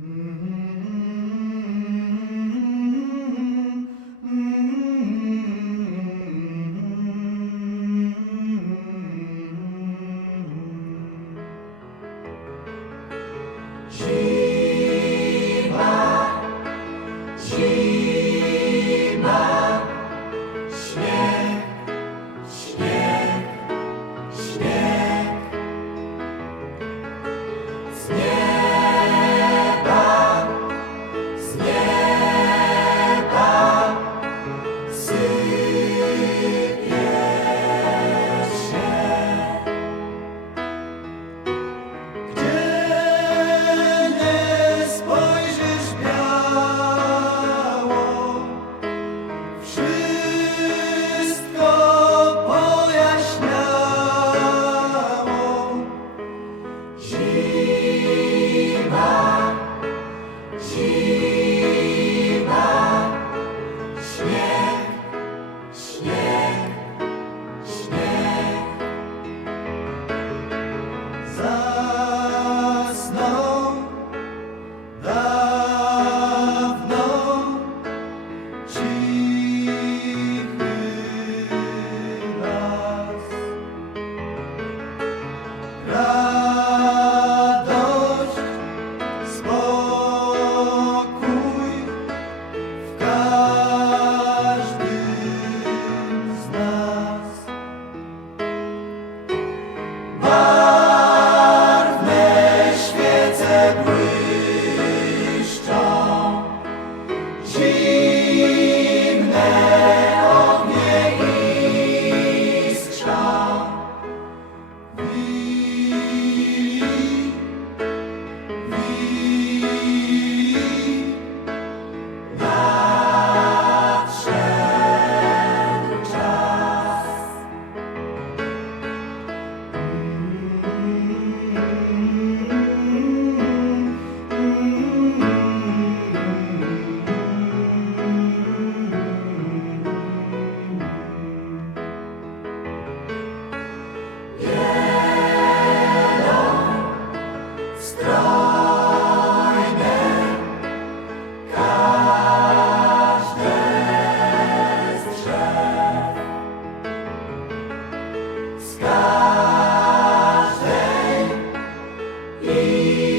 Mm-hmm. You.